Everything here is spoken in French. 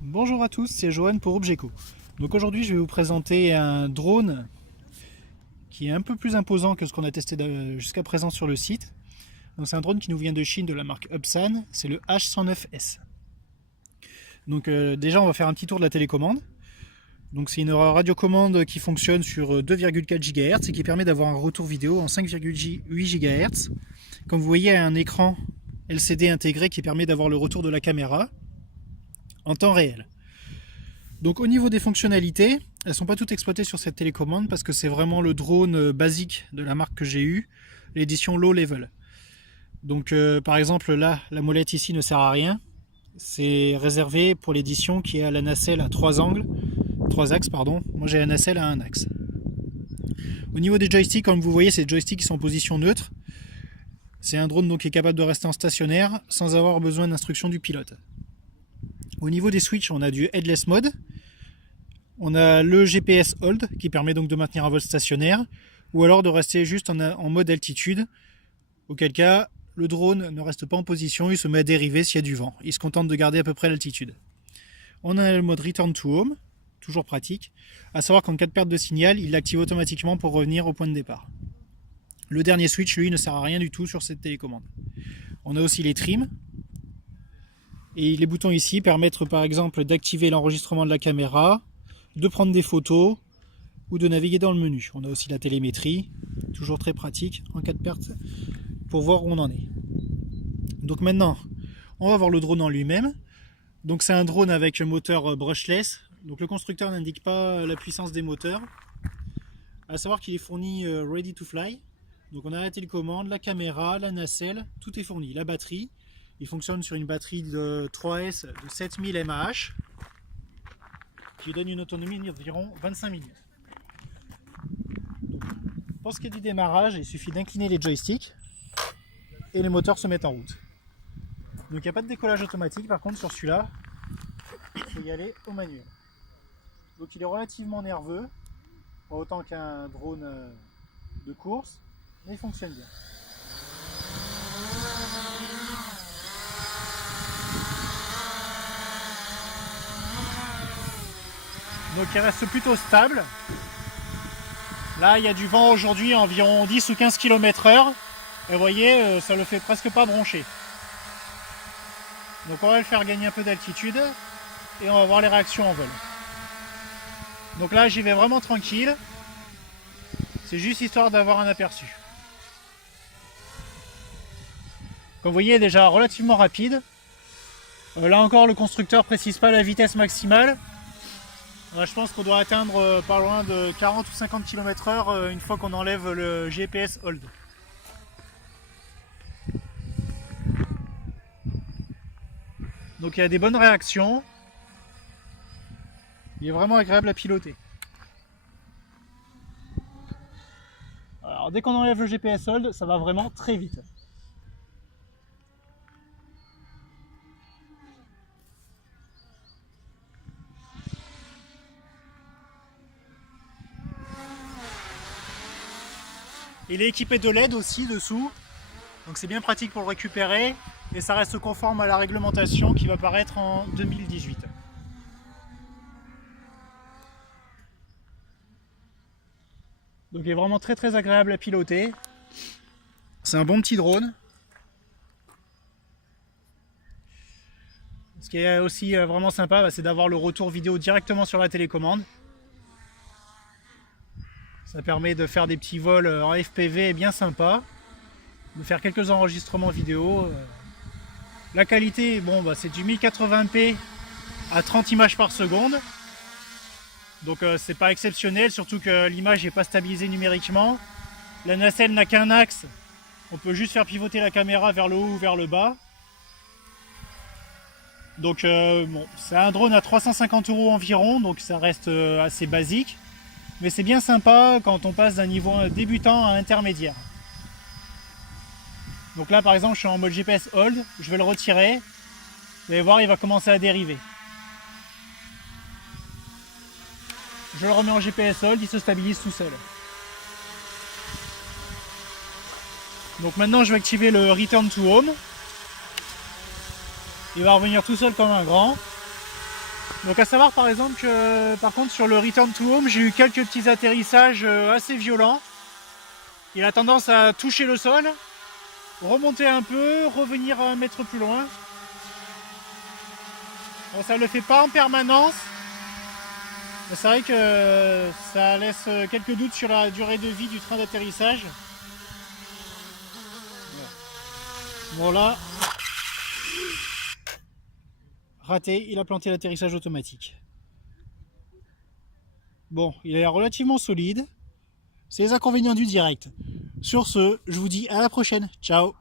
Bonjour à tous, c'est Johan pour Obgeco. Donc aujourd'hui je vais vous présenter un drone qui est un peu plus imposant que ce qu'on a testé jusqu'à présent sur le site. Donc c'est un drone qui nous vient de Chine de la marque Upsan, c'est le H109S. Donc déjà on va faire un petit tour de la télécommande. Donc c'est une radiocommande qui fonctionne sur 2,4 GHz et qui permet d'avoir un retour vidéo en 5,8 GHz. Comme vous voyez, il y a un écran LCD intégré qui permet d'avoir le retour de la caméra en temps réel. Donc au niveau des fonctionnalités, elles ne sont pas toutes exploitées sur cette télécommande parce que c'est vraiment le drone basique de la marque que j'ai eu, l'édition low level. Donc par exemple là, la molette ici ne sert à rien. C'est réservé pour l'édition qui a la nacelle à 3 axes. Moi j'ai la nacelle à un axe. Au niveau des joysticks, comme vous voyez, c'est des joysticks qui sont en position neutre. C'est un drone donc qui est capable de rester en stationnaire sans avoir besoin d'instruction du pilote. Au niveau des switches, on a du headless mode. On a le GPS hold qui permet donc de maintenir un vol stationnaire ou alors de rester juste en mode altitude, auquel cas le drone ne reste pas en position, il se met à dériver s'il y a du vent. Il se contente de garder à peu près l'altitude. On a le mode return to home, toujours pratique, à savoir qu'en cas de perte de signal, il l'active automatiquement pour revenir au point de départ. Le dernier switch, lui, ne sert à rien du tout sur cette télécommande. On a aussi les trims. Et les boutons ici permettent par exemple d'activer l'enregistrement de la caméra, de prendre des photos ou de naviguer dans le menu. On a aussi la télémétrie, toujours très pratique en cas de perte pour voir où on en est. Donc maintenant, on va voir le drone en lui-même. Donc c'est un drone avec un moteur brushless. Donc le constructeur n'indique pas la puissance des moteurs. À savoir qu'il est fourni ready to fly. Donc on a la télécommande, la caméra, la nacelle, tout est fourni. La batterie, il fonctionne sur une batterie de 3S de 7000 mAh qui lui donne une autonomie d'environ 25 minutes. Pour ce qui est du démarrage, il suffit d'incliner les joysticks et les moteurs se mettent en route. Donc il n'y a pas de décollage automatique, par contre sur celui-là, il faut y aller au manuel. Donc il est relativement nerveux, pas autant qu'un drone de course, mais il fonctionne bien. Donc il reste plutôt stable. Là il y a du vent aujourd'hui, environ 10 ou 15 km/h. Et vous voyez, ça le fait presque pas broncher. Donc on va le faire gagner un peu d'altitude et on va voir les réactions en vol. Donc là j'y vais vraiment tranquille. C'est juste histoire d'avoir un aperçu. Comme vous voyez, déjà relativement rapide. Là encore, le constructeur précise pas la vitesse maximale. Je pense qu'on doit atteindre pas loin de 40 ou 50 km/h une fois qu'on enlève le GPS hold. Donc il y a des bonnes réactions. Il est vraiment agréable à piloter. Alors dès qu'on enlève le GPS hold, ça va vraiment très vite. Il est équipé de LED aussi dessous, donc c'est bien pratique pour le récupérer et ça reste conforme à la réglementation qui va paraître en 2018. Donc il est vraiment très agréable à piloter. C'est un bon petit drone. Ce qui est aussi vraiment sympa, c'est d'avoir le retour vidéo directement sur la télécommande. Ça permet de faire des petits vols en FPV bien sympa, de faire quelques enregistrements vidéo. La qualité, bon, c'est du 1080p à 30 images par seconde. Donc c'est pas exceptionnel, surtout que l'image n'est pas stabilisée numériquement. La nacelle n'a qu'un axe, on peut juste faire pivoter la caméra vers le haut ou vers le bas. Donc bon, c'est un drone à 350 € environ, donc ça reste assez basique. Mais c'est bien sympa quand on passe d'un niveau débutant à intermédiaire. Donc là par exemple je suis en mode GPS hold, je vais le retirer. Vous allez voir, il va commencer à dériver. Je le remets en GPS hold, il se stabilise tout seul. Donc maintenant je vais activer le return to home. Il va revenir tout seul comme un grand. Donc à savoir par exemple que par contre sur le Return to Home, j'ai eu quelques petits atterrissages assez violents. Il a tendance à toucher le sol, remonter un peu, revenir un mètre plus loin. Bon, ça ne le fait pas en permanence, mais c'est vrai que ça laisse quelques doutes sur la durée de vie du train d'atterrissage. Bon là, raté, il a planté l'atterrissage automatique. Bon, il est relativement solide. C'est les inconvénients du direct. Sur ce, je vous dis à la prochaine. Ciao!